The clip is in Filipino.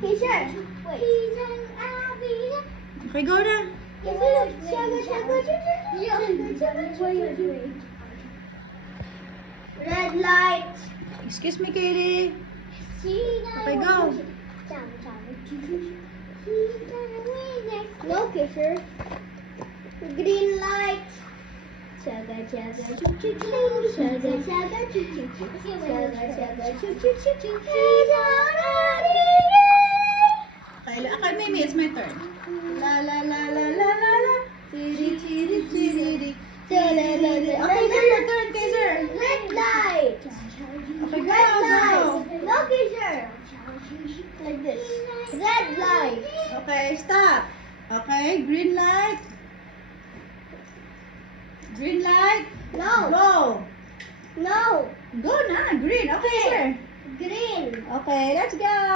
Teacher, wait. Okay, go na. Red light. Excuse me, Katie. Okay, go. No, Fisher. Green light. Chaga chaga choo choo choo. Chaga chaga choo choo choo. Chaga chaga choo choo choo choo. Okay, Mimi, it's my turn. La la la la la la la. Chiri chiri chiri. Okay, sir, your turn, Kaiser. Red light. Okay, go, Red go. light. No, Fisher. Like this. Red light. Okay, stop. Okay, green light. Green light. No. Go. No. Go na, green. Okay, sir. Green. Okay, let's go.